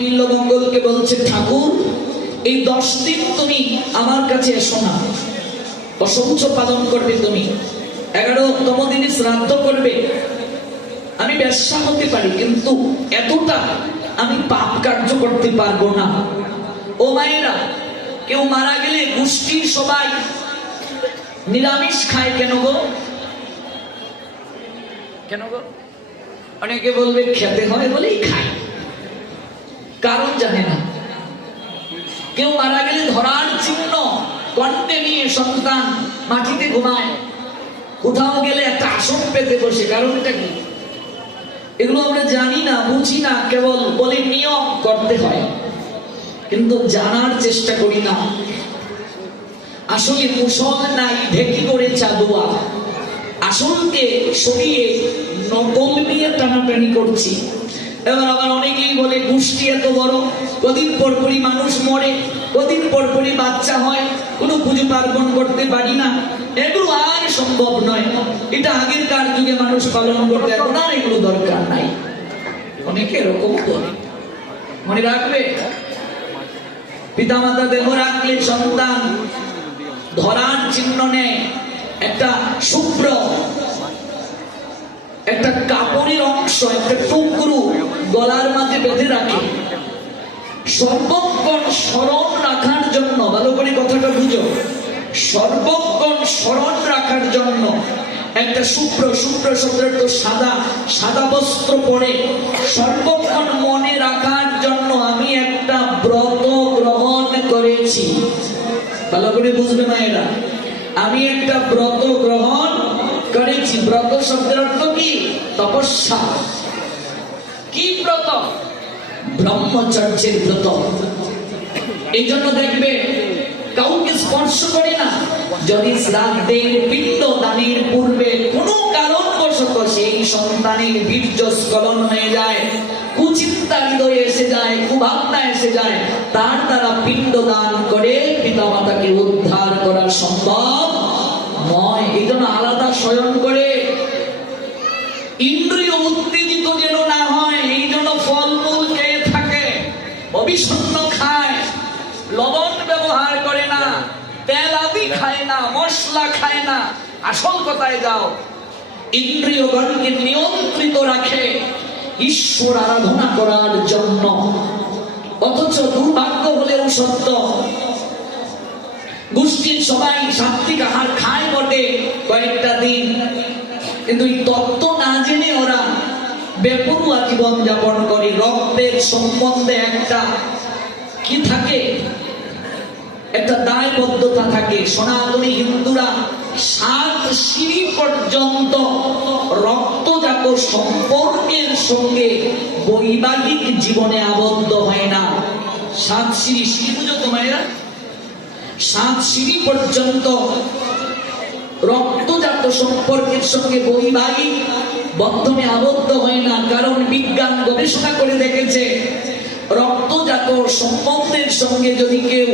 বিল্বমঙ্গলকে বলছে, ঠাকুর এই 10 দিন তুমি আমার কাছে এসো না, অসংখ্য পালন করবে, তুমি 11তম দিনে শ্রাদ্ধ করবে। আমি ব্যবসা হতে পারি, কিন্তু এতটা আমি পাপ কার্য করতে পারবো না। ও মায়েরা, কেউ মারা গেলে গোষ্ঠীর সবাই নিরামিষ খায় কেন গো? কেন গো? অনেকে বলবে খেতে হয় বলেই খায়, কারণ জানে না। কেউ মারা গেলে ধরার চিহ্ন কণ্ঠে নিয়ে সন্তান মাটিতে ঘুমায়, কোথাও গেলে একটা আসন পেতে বসে, কারণটা কি? এগুলো আমরা জানি না, বুঝি না, কেবল বলে নিয়ম করতে হয়, কিন্তু জানার চেষ্টা করি না। আসলে মুসল নাই ঢেকি করে চাঁদুয়া, আসলকে সরিয়ে নকল নিয়ে টানাটানি করছি। এবার আবার অনেকেই বলে গোষ্ঠী এত বড়, কদিন পর পরই মানুষ মরে, কদিন পর পরই বাচ্চা হয়, কোনো পুজো পার্বণ করতে পারি না, এগুলো আর সম্ভব নয়। এটা আগেরকার যুগে মানুষ পালন করতে, এখন আর এগুলো দরকার নাই। অনেকে এরকম বলে। মনে রাখবে, পিতামাতা দেহ রাখলে সন্তান ধরার চিহ্ন নেয়, একটা শুভ্র একটা কাপড়ের অংশ, একটা টুকরো গলার মাঝে বেঁধে রাখে, সর্বক্ষণ স্মরণ রাখার জন্য। ভালো করে কথাটা বুঝো, সর্বক্ষণ স্মরণ রাখার জন্য একটা শুভ্র, শুভ্র শব্দের তো সাদা, সাদা বস্ত্র পরে সর্বক্ষণ মনে রাখার জন্য আমি একটা ব্রত গ্রহণ করেছি। ভালো করে বুঝবে মায়েরা, আমি একটা ব্রত গ্রহণ করেছি। ব্রত শব্দের অর্থ কি? তপস্যা। কি ব্রত? ব্রহ্মচর্যের ব্রত। এই জন্য দেখবে কাউকে স্পর্শ করে না। যদি শ্রাদ্ধের পিণ্ড দানের পূর্বে কোনো কারণবশত সেই সন্তানের বীর্যস্খলন হয়ে যায়, কুচিন্তা হৃদয়ে এসে যায়, কুভাবনা এসে যায়, তার দ্বারা পিণ্ড দান করে পিতামাতাকে উদ্ধার করা সম্ভব নয়। এই জন্য আলাদা শয়ন করে, ইন্দ্রিয় উত্তেজিত যেন না হয়, এই জন্য ফলমূল খেয়ে থাকে, অবিষণ্ণ খায়, লবণ ব্যবহার করে না, তেল আদি খায় না, মশলা খায় না। আসল কথায় যাও, ইন্দ্রিয়গণকে নিয়ন্ত্রিত রাখে ঈশ্বর আরাধনা করার জন্য। অথচ দুর্ভাগ্য হলেও সত্য, গোষ্ঠীর সবাই সাত্বিক আহার খায় বটে কয়েকটা দিন, কিন্তু এই তত্ত্ব না জেনে ওরা বেপরুয়া জীবন যাপন করে। রক্তের সম্বন্ধে একটা কি থাকে, একটা দায়বদ্ধতা থাকে। সনাতনী হিন্দুরা 7 সিঁড়ি পর্যন্ত রক্তজাত সম্পর্কের সঙ্গে বৈবাহিক জীবনে আবদ্ধ হয় না। 7 সিঁড়ি, সিঁড়ি বুঝো তোমরা? 7 সিঁড়ি পর্যন্ত রক্তজাত সম্পর্কের সঙ্গে বৈবাহিক বন্ধনে আবদ্ধ হয় না। কারণ বিজ্ঞান গবেষণা করে দেখেছে, রক্তজাত সম্বন্ধের সঙ্গে যদি কেউ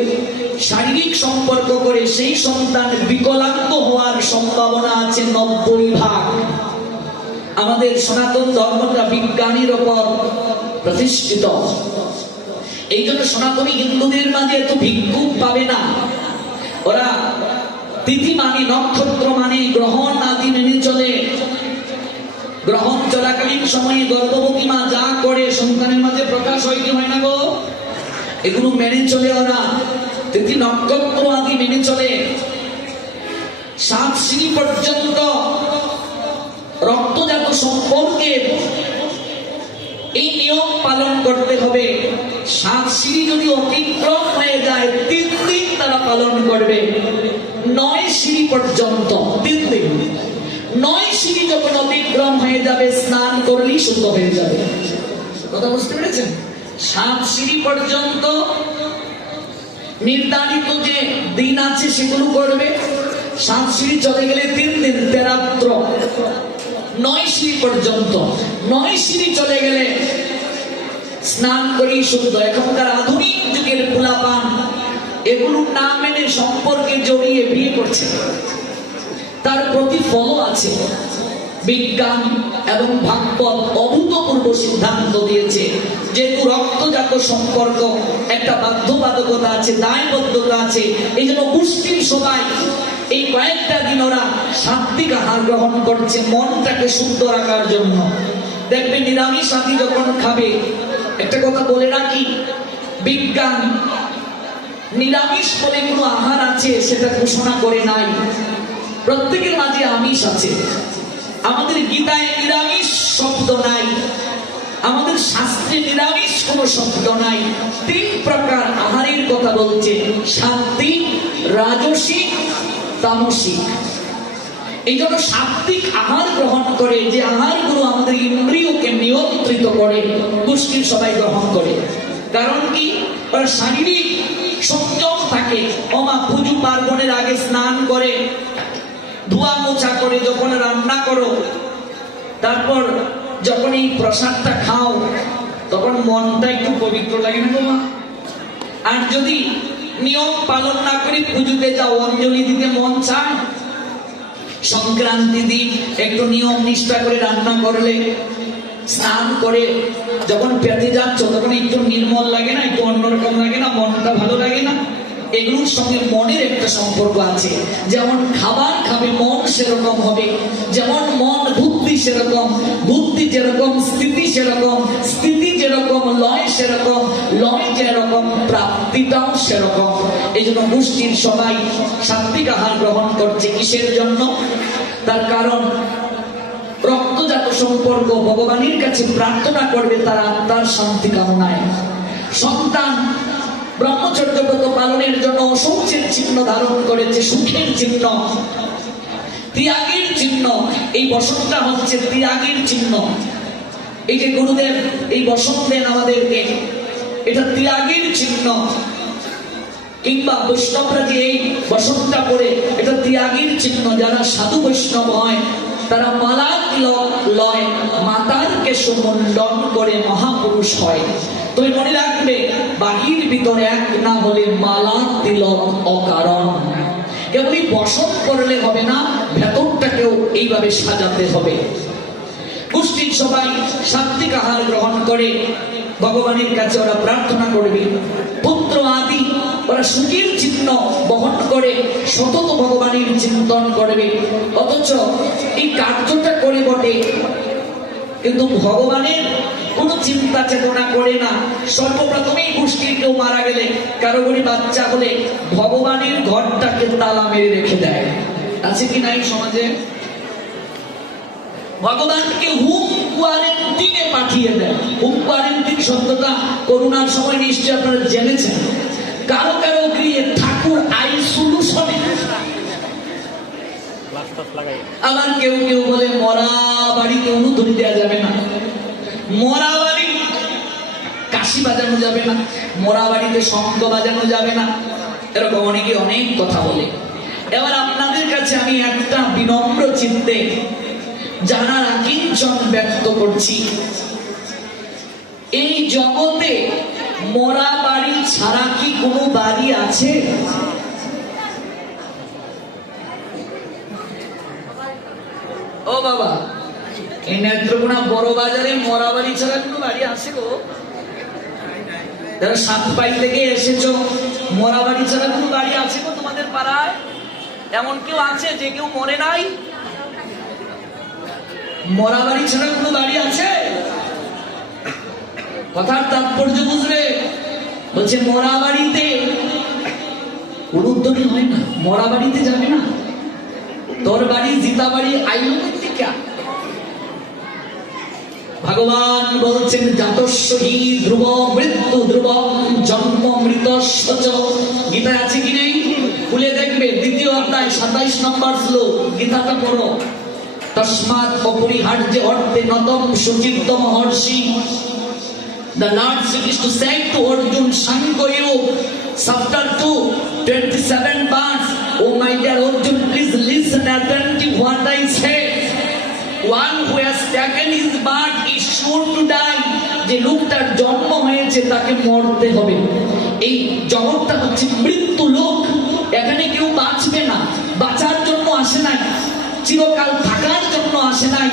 শারীরিক সম্পর্ক করে, সেই সন্তান বিকলাঙ্গ হওয়ার সম্ভাবনা আছে 90%। আমাদের সনাতন ধর্মটা বিজ্ঞানের উপর প্রতিষ্ঠিত। এই জন্য সনাতনী হিন্দুদের মাঝে এত ভিক্ষুক পাবে না। ওরা তিথি মানে, নক্ষত্র মানে, গ্রহণ আদি মেনে চলে। গ্রহণ চলাকালীন সময়ে গর্ভবতী মা যা করে সন্তানের মাঝে প্রকাশ হয় কি হয় না গো, এগুলো মেনে চলে ওরা। তিথি নক্ষত্র আদি মেনে চলে। 7 সিঁড়ি পর্যন্ত রক্তজাত সম্পর্কে এই নিয়ম পালন করতে হবে। 7 সিঁড়ি যদি অতিক্রম হয়ে যায় 3 দিন তারা পালন করবে। 9 সিঁড়ি পর্যন্ত 3 দিন। 9 সিঁড়ি যখন অতিক্রম হয়ে যাবে, স্নান করলেই শুদ্ধ হয়ে যাবে। কথা বুঝতে পেরেছেন? 7 সিঁড়ি পর্যন্ত নির্ধারিত যে দিন আছে সেগুলো করবে। 7 সিঁড়ি চলে গেলে 3 দিন, তেরাত্র। 9 সিঁড়ি পর্যন্ত, 9 সিঁড়ি চলে গেলে স্নান করেই শুদ্ধ। এখনকার আধুনিক যুগের পোলাপান এগুলো না মেনে সম্পর্কে জড়িয়ে বিয়ে করছে, তার প্রতিফলও আছে। বিজ্ঞান এবং ভাগবত অভূতপূর্ব সিদ্ধান্ত দিয়েছে। যেহেতু রক্তজাত সম্পর্ক, একটা বাধ্যবাধকতা আছে, দায়বদ্ধতা আছে, এই জন্য গোষ্ঠীর সবাই এই কয়েকটা দিন ওরা সাত্বিক আহার গ্রহণ করছে মনটাকে শুদ্ধ রাখার জন্য। দেখবে নিরামিষ আদি যখন খাবে, একটা কথা বলে রাখি, বিজ্ঞান নিরামিষ বলে কোনো আহার আছে সেটা ঘোষণা করে নাই। প্রত্যেকের মাঝে আমিষ আছে। আমাদের গীতায় নিরামিষ শব্দ নাই, আমাদের শাস্ত্রে নিরামিষ কোনো শব্দ নাই। 3 প্রকার আহারের কথা বলছে, সাত্বিক, রাজসিক, তামসিক। এই জন্য সাত্বিক আহার গ্রহণ করে, যে আহারগুলো আমাদের ইন্দ্রিয়কে নিয়ন্ত্রিত করে, গোষ্ঠীর সবাই গ্রহণ করে। কারণ কি? ওরা শারীরিক সংযম থাকে। ওমা পুজো পার্বণের আগে স্নান করে, ধোয়া মোছা করে যখন রান্না করো, তারপর যখন এই প্রসাদটা খাও, তখন মনটা একটু পবিত্র লাগে না বাবা? আর যদি নিয়ম পালন না করে পুজোতে যাও, অঞ্জলি দিতে মন চায়? সংক্রান্তি দিন একটু নিয়ম নিষ্ঠা করে রান্না করলে, স্নান করে যখন পেতে যাচ্ছ, তখন একটু নির্মল লাগে না? একটু অন্যরকম লাগে না? মনটা ভালো লাগে না? এগুলোর সঙ্গে মনের একটা সম্পর্ক আছে। যেমন খাবার খাবে মন সেরকম হবে, যেমন মন বুদ্ধি সেরকম, বুদ্ধি যেরকম স্থিতি সেরকম, স্থিতি যেরকম লয় সেরকম, লয় যেরকম প্রাপ্তিটাও সেরকম। এই জন্য গোষ্ঠীর সবাই সাত্বিক আহার গ্রহণ করছে। কিসের জন্য? তার কারণ রক্তজাত সম্পর্ক ভগবানের কাছে প্রার্থনা করবে তার আত্মার শান্তি কামনায়। সন্তান ব্রহ্মচর্য ব্রত পালনের জন্য অশৌচের চিহ্ন ধারণ করেছে, সুখের চিহ্ন, ত্যাগের চিহ্ন। এই বসনটা হচ্ছে ত্যাগের চিহ্ন। এই যে গুরুদেব এই বসন দেন আমাদেরকে, এটা ত্যাগের চিহ্ন। কিংবা বৈষ্ণবরা যে এই বসনটা পরে, এটা ত্যাগের চিহ্ন। যারা সাধু বৈষ্ণব হয় তারা মালা তিলক লয়, মাতার কেশমণ্ডন করে মহাপুরুষ হয়। তুমি মনে রাখবে, বাহির ভিতর এক না হলে মালা তিলক অকারণ। কেবলই বসন করলে হবে না, ভেতরটাকেও এইভাবে সাজাতে হবে। গোষ্ঠীর সবাই সাত্বিক আহার গ্রহণ করে ভগবানের কাছে ওরা প্রার্থনা করবে। পুত্র আদি ওরা সুখের চিহ্ন বহন করে সতত ভগবানের চিন্তন করবে। অথচ এই কার্যটা করে বটে, কিন্তু ভগবানের কোন চিন্তা চেতনা করে না। সর্বপ্রথমেই গোষ্ঠীর কেউ মারা গেলে, কারো বাড়ি বাচ্চা হলে ভগবানের ঘরটাকে তালা মেরে রেখে দেয়। আছে কি নাই সমাজে? ভগবানকে হোম কোয়ারেন্টিনে পাঠিয়ে দেয়। হোম কোয়ারেন্টিন শব্দটা করোনার সময় নিশ্চয়ই আপনারা জেনেছেন। কারো কারো গৃহে ঠাকুর আইসোলেশনে, আবার কেউ কেউ বলে মরা বাড়িতে অনুমতি দেওয়া যাবে না, মরা বাড়ি কাশি বাজানো যাবে না, মরা বাড়িতে শঙ্খ বাজানো যাবে না, এরকম অনেকে অনেক কথা বলে। এবার আপনাদের কাছে আমি একটা বিনম্র চিত্তে জানার আকিঞ্চন ব্যক্ত করছি। এই জগতে মরা বাড়ি ছাড়া কি কোনো বাড়ি আছে? ও বাবা, এই নেত্রকোনা বড় বাজারে মরা বাড়ি ছাড়া কোনো বাড়ি আছে গো? যারা সাতপাই থেকে এসেছো, মরা বাড়ি ছাড়া কোনো বাড়ি আছে গো তোমাদের পাড়ায়? এমন কেউ আছে যে কেউ মরে নাই? মরা বাড়ি ছাড়া কোনো বাড়ি আছে? কথার তাৎপর্য বুঝবে। বলছে মরা বাড়িতে উলুধ্বনি হয় না, মরা বাড়িতে যাবে না। তোর বাড়ি জিতা বাড়ি আইলো কোথেকে? ভগবান বলছেন জাতস্বহি ধ্রুব মৃত্যু ধ্রুব জন্ম মৃত সচ। গীতায় আছে কি নেই? খুলে দেখবে, 2য় অধ্যায় 27 নম্বর শ্লোক। গীতাটা পড়ো। তস্মাৎ অপরিহার্য অর্থে নতম সুচিত্ত মহর্ষি। The Lord Sri Krishna said to Arjun, Shankaya, chapter 2, 27 verse. Oh my dear Arjun, please listen attentively what I say. One who has taken his birth is sure to die. যে লোকটার জন্ম হয়েছে তাকে মরতে হবে। এই জগৎটা হচ্ছে মৃত্যু লোক। এখানে কেউ বাঁচবে না, বাঁচার জন্য আসে নাই, চিরকাল থাকার জন্য আসে নাই।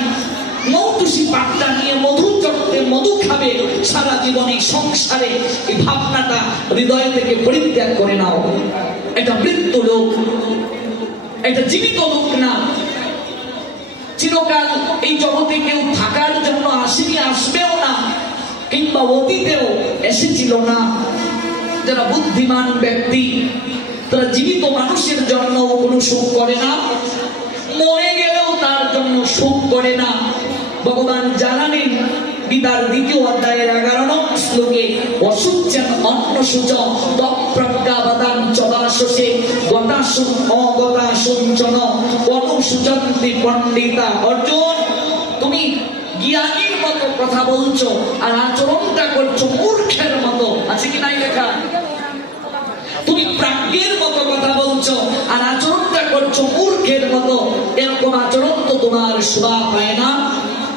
মৌটুসি পাট্টা নিয়ে মধু চটতে মধু খাবে সারা জীবন এই সংসারে, এই ভাবনাটা হৃদয় থেকে পরিত্যাগ করে নাও। এটা মৃত্যু লোক, এটা জীবিত লোক না। চিরকাল এই জগতে কেউ থাকার জন্য আসেনি, আসবেও না, কিংবা অতীতেও এসেছিল না। যারা বুদ্ধিমান ব্যক্তি তারা জীবিত মানুষের জন্য কোনো সুখ করে না, মরে গেলেও তার জন্য সুখ করে না। ভগবান জানালেন গীতার 2য় অধ্যায়ের 11 নং শ্লোকে, অসুচ্যন অন্নসূচ তৎপ্রজ্ঞাবাদান চদাশসে গতাসুন অগতাসুঞ্চন অনুসূচন্তি পণ্ডিতা। অর্জুন, তুমি জ্ঞানীর মতো কথা বলছো আর আচরণটা করছো মূর্খের মতো। আছে কি নাই লেখা? তুমি প্রাজ্ঞের মতো কথা বলছো আর আচরণটা করছো মূর্খের মতো। এরকম আচরণ তো তোমার শোভা পায় না।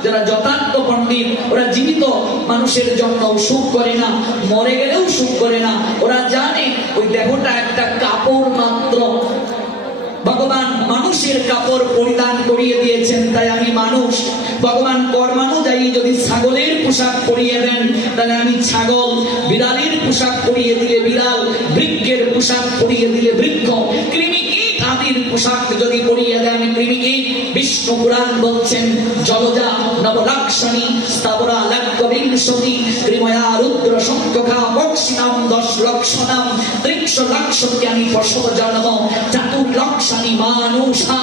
যারা যথার্থ পণ্ডিত ওরা জীবিত মানুষের জন্য সুখ করে না, মরে গেলেও সুখ করে না। ওরা জানে ওই দেহটা একটা কাপড় মাত্র। ভগবান মানুষের কাপড় পরিধান করিয়ে দিয়েছেন, তাই আমি মানুষ। ভগবান কর্মানুযায়ী যদি ছাগলের পোশাক পরিয়ে দেন তাহলে আমি ছাগল, বিড়ালের পোশাক পরিয়ে দিলে বিড়াল, বৃক্ষের পোশাক পরিয়ে দিলে বৃক্ষ, কৃমিকীট আদির পোশাক যদি পরিয়ে দেন কৃমিকীট। বিষ্ণু পুরাণ বলছেন জলজা নবলাক্ষণী স্থাবরা লাক্ষবিংশতি ক্রিময়া রুদ্র সংখ্যা পক্ষিনাম 10 লক্ষণাম 30 লক্ষত্যানি পশব জন্ম চাতুর্লক্ষানি মানুষা।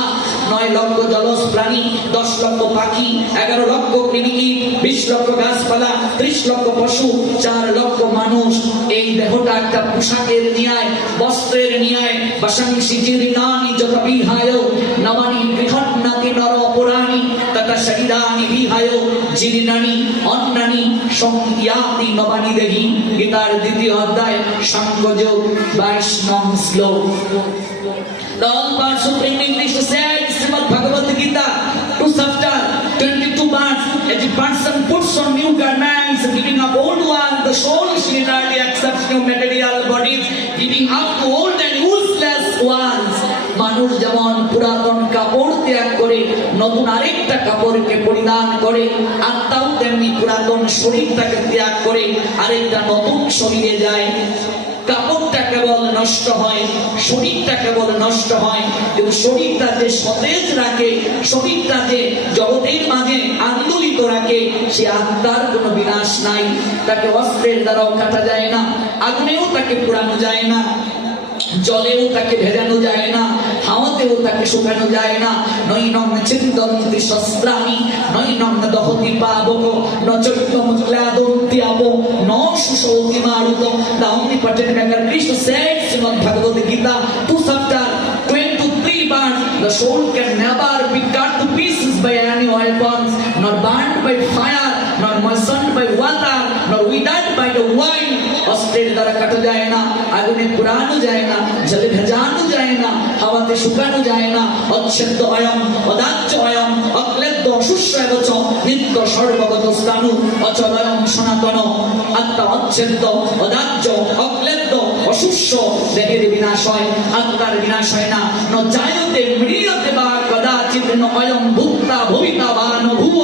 9 লক্ষ জলজ প্রাণী, 10 লক্ষ পাখি, 11 লক্ষ কৃমিকীট, 20 লক্ষ গাছপালা, 30 লক্ষ পশু, 4 লক্ষ মানুষ। এই দেহটা একটা পোশাকের ন্যায়, বস্ত্রের ন্যায়। বাসাংসি জীর্ণানি যত বিহায় নবানি বৃহন্নাতি নর পুরাণি তথা শরীরানি বিহায় জীর্ণানি অন্নানি সংয়াতি নবানি দেহি। গীতার 2য় অধ্যায় সাংখ্যযোগ 22 নং শ্লোক। The all parts of English said Srimad Bhagavad Gita 2 chapter 22 parts. As a person puts on new garments, giving up old ones, the soul similarly accepts new material bodies, giving up to old and useless ones. মানুষ যেমন পুরাতন কাপড় ত্যাগ করে নতুন আরেকটা কাপড়কে পরিধান করে, আত্মাও তেমনি পুরাতন শরীরটাকে ত্যাগ করে আরেকটা নতুন শরীরে যায়। কাপড়টা কেবল নষ্ট হয়, শরীরটা কেবল নষ্ট হয়, কিন্তু শরীরটা যে সতেজ রাখে, শরীরটা যে জগতের মাঝে আন্দোলিত রাখে, সে আত্মার কোনো বিনাশ নাই। তাকে অস্ত্রের দ্বারাও কাটা যায় না, আগুনেও তাকে পোড়ানো যায় না, জলেও তাকে ভেজানো যায় না, হাওয়াতেও তাকে শুকানো যায় না। নৈনং ছিন্দন্তি শস্ত্রাণি নৈনং দহতি পাবক ন চৈত্যম ক্লাদন্তি আপো ন সুশৌতি মারুত। The omnipotent maker Krishna said in Bhagavad Gita 2 chapter 23 verse, the soul can never be cut to pieces by any weapons, nor burned by fire, nor moistened by water, nor withered by the wind. অস্ত্রের দ্বারা কাটা যায় না, আগুনে পুরানো যায় না, জলে ভেজানো যায় না, হাওয়াতে শুকানো যায় না। অচ্ছেদ্য অয়ম অদাহ্য অয়ম অক্লেদ্য অশুষ্য এবচ নিত্য সর্বগত স্থানু অচলয়ম সনাতন। আত্মা অচ্ছেদ্য অদাহ্য অক্লেদ্য অশুষ্য, দেহের বিনাশ হয়, আত্মার বিনাশ হয় না। ন জায়তে মৃয়তে বা কদাচিৎ ন অয়ম ভূতা ভবিতা বা ন ভুব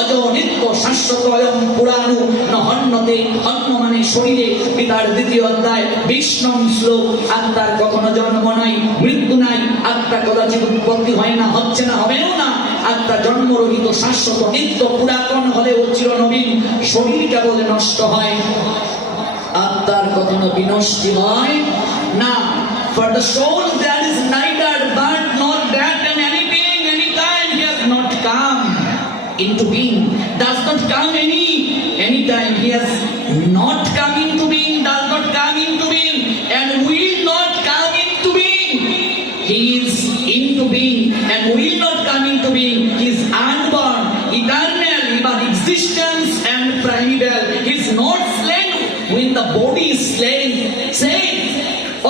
অজ নিত্য শাশ্বত অয়ম পুরাণু ন হন্যতে। হন্য মানে শরীরে। গীতার 2য় অধ্যায় 20 নং শ্লোক। আত্মার কখনো জন্ম নাই, মৃত্যু নাই, আত্মা কদাচিৎ উৎপত্তি হয় না, হচ্ছে না, হবেও না। আত্মা জন্মরহিত, শাশ্বত, নিত্য, পুরাতন হলেও চিরনবীন। শরীর কেবল নষ্ট হয়, আত্মার কখনো বিনষ্টি হয় না। For the soul there is neither birth nor death, and anything, any time he has not come into being, does not come any time he has not come into being, does not come into being, and will not come into being. He is into being and will not come into being. He is unborn, eternal, but existence and primeval. He is not slain when the body is slain. Say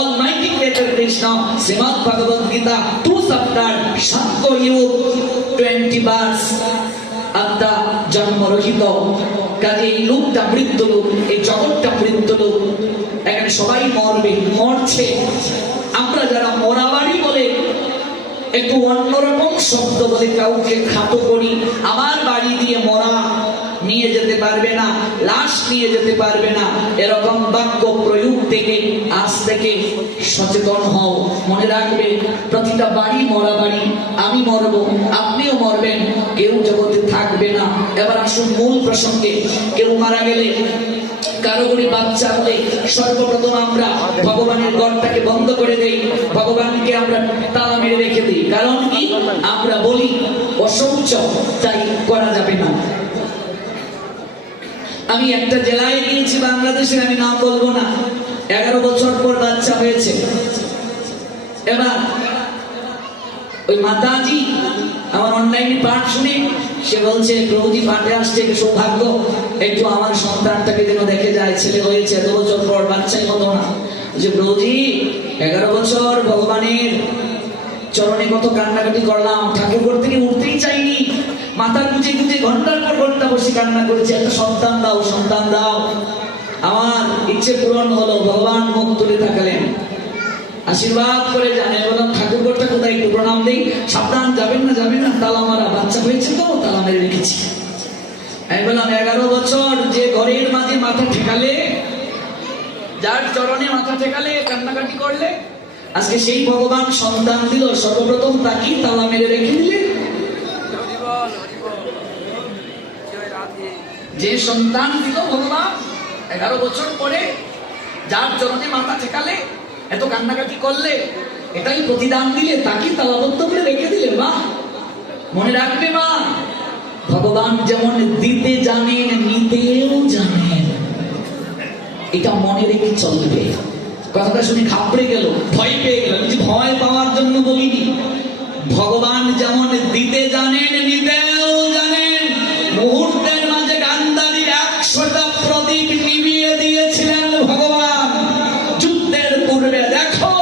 Almighty Creator Krishna, Srimad Bhagavad Gita 2 chapter Shankha Yug 20 verse. আত্মা জন্মরহিত, কাজে এই লোকটা মৃত্যু লোক, এই জগৎটা মৃত্যু লোক। এখানে সবাই মরবে, মরছে। আমরা যারা মরাবাড়ি বলে একটু অন্যরকম শব্দ বলে কাউকে খাটো করি, আমার বাড়ি দিয়ে মরা নিয়ে যেতে পারবে না, লাশ নিয়ে যেতে পারবে না, এরকম বাক্য প্রয়োগ থেকে আজ থেকে সচেতন হও। মনে রাখবে প্রতিটা বাড়ি মরা বাড়ি, আমি মরব, আপনিও মরবেন, কেউ জগতে থাকবে না। এবার আসুন মূল প্রসঙ্গে। কেউ মারা গেলে, কারো করে বাচ্চা হলে সর্বপ্রথম আমরা ভগবানের ঘরটাকে বন্ধ করে দেই, ভগবানকে আমরা তালা মেরে রেখে দিই। কারণ কি? আমরা বলি অশৌচ, তাই করা যাবে না। আমি একটা জেলায় গিয়েছি বাংলাদেশের, আমি নাম বলবো না, 11 বছর পর বাচ্চা হয়েছে। এবার ওই মাতাজি আমার অনলাইনে পাঠ শুনে সে বলছে, প্রভুজি পাঠে আসছে, সৌভাগ্য, একটু আমার সন্তানটাকে যেন দেখে যায়, ছেলে হয়েছে, এত বছর পর বাচ্চাই হতো না। যে প্রভুজি 11 বছর ভগবানের চরণে কত কান্নাকাটি করলাম, ঠাকুর থেকে উঠতেই চাইনি, মাথা গুজে গুজে ঘন্টার পর ঘন্টা বসে কান্না করেছে, একটা সন্তান দাও, সন্তান দাও। আমার ইচ্ছে পূরণ হলো, ভগবান মুখ তুলে তাকালেন, আশীর্বাদ করে জানে। বললাম ঠাকুরটা কোথায়, একটু প্রণাম দেই। সাবধান, যাবেন না, যাবেন না, তালা মারা, বাচ্চা হয়েছে তো তালা মেরে রেখেছি। আমি বললাম 11 বছর যে ঘরের মাঝে মাথা ঠেকালে, যার চরণে মাথা ঠেকালে, কান্নাকাটি করলে, আজকে সেই ভগবান সন্তান দিল, সর্বপ্রথম তাকেই তালা মেরে রেখে দিলে। যে সন্তান দিল ভগবান 11 বছর পরে, যার চরণে মাথা ঠেকালে, এত কান্নাকাটি করলে, এটাই প্রতিদান দিলে, তাকে তালাবদ্ধ করে রেখে দিলে। মা মনে রাখবে, মা ভগবান যেমন দিতে জানেন, নিতেও জানেন, এটা মনে রেখে চলবে। কথাটা শুনে ঘাবড়ে গেল, ভয় পেয়ে গেল। ভয় পাওয়ার জন্য বলিনি, ভগবান যেমন দিতে জানেন, নিতেও জানেন। মুহূর্তের মাঝে গান্ধারীর 100টা প্রদীপ নিভিয়ে দিয়েছিলেন ভগবান যুদ্ধের পূর্বে। দেখো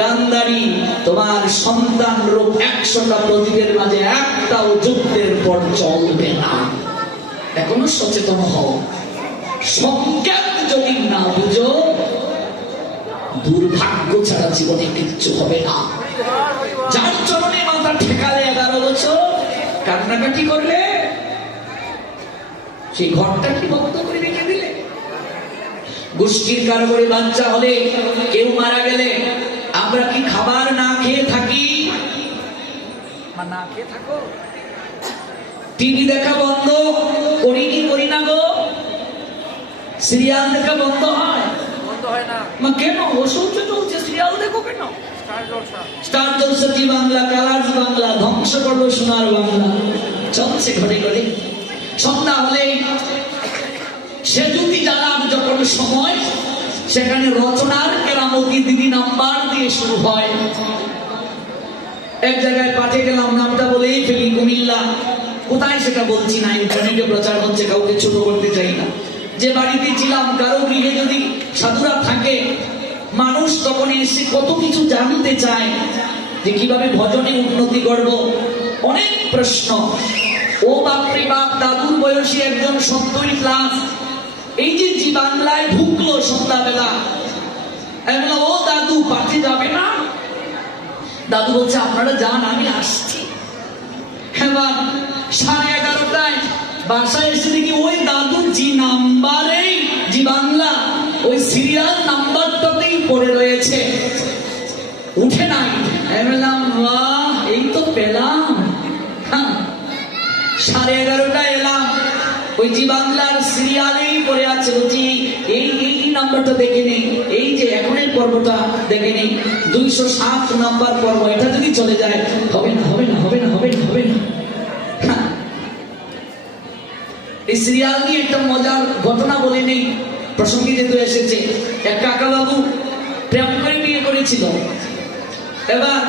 গান্ধারী, তোমার সন্তান রূপ 100টা প্রদীপের মাঝে একটাও যুদ্ধের পর চলবে না। এখনো সচেতন হও। সংকেত যদি না বুঝো, দুর্ভাগ্য ছাড়া জীবনে কিচ্ছু হবে না। যার চরণে মাথা ঠেকালে 11 বছর কান্নাকাটি করলে, সেই ঘরটা কি বন্ধ করে রেখে দিলে। গোষ্ঠীর কারো করে বাচ্চা হলে, কেউ মারা গেলে, আমরা কি খাবার না খেয়ে থাকি? না খেয়ে থাকো? টিভি দেখা বন্ধ করি কি করি না গো? সিরিয়াল দেখা বন্ধ হয়? বন্ধ হয় না। মা কেন? অসহ্য চলছে, সিরিয়াল দেখো কেন? স্টার জলসা, জি বাংলা, কালার্স বাংলা, ধ্বংস করলো সোনার বাংলা, চলছে ঘরে ঘরে। সন্ধ্যা হলে সেজুতি জানার যখন সময়, সেখানে রচনার কেরামতি দিদি নাম্বার দিয়ে শুরু হয়। এক জায়গায় পাঠে গেলাম, নামটা বলেই ফেলি, কুমিল্লা। কোথায় সেটা বলছি না, ইন্টারনেটে প্রচার হচ্ছে, কাউকে ছোট করতে চাই না। যে বাড়িতে ছিলাম, কারো গৃহে যদি সাধুরা থাকে, মানুষ তখন এসে কত কিছু জানতে চায়, যে কিভাবে ভজনে উন্নতি করব, অনেক প্রশ্ন। ও বাপরে বাপ, দাদুর বয়সী একজন 70+, এই যে জি বাংলায় ঢুকলো সন্ধ্যাবেলা, ও দাদু পাঠে যাবে না? দাদু বলছে আপনারা যান, আমি আসছি। এবার 11:30টায় বাসায় এসে দেখি ওই দাদু জি নাম্বারেই, জি বাংলা ওই সিরিয়াল নাম্বারটাতেই পড়ে রয়েছে, উঠে নাই। বললাম বাহ, এই তো পেলাম। 11:30টায় এলাম, ওই জি বাংলার সিরিয়ালেই পড়ে আছে। বলছি এই নাম্বারটা দেখে নেই, এই যে এখনের পর্বটা দেখে নেই, 207 নাম্বার পর্ব, এটা যদি চলে যায়, হবে না, হবে না, হবে না, হবে না, হবে না। এই সিরিয়াল নিয়ে একটা মজার ঘটনা বলে নেই, প্রসঙ্গে যেহেতু এসেছে। এক কাকা বাবু প্রেম করে বিয়ে করেছিল। এবার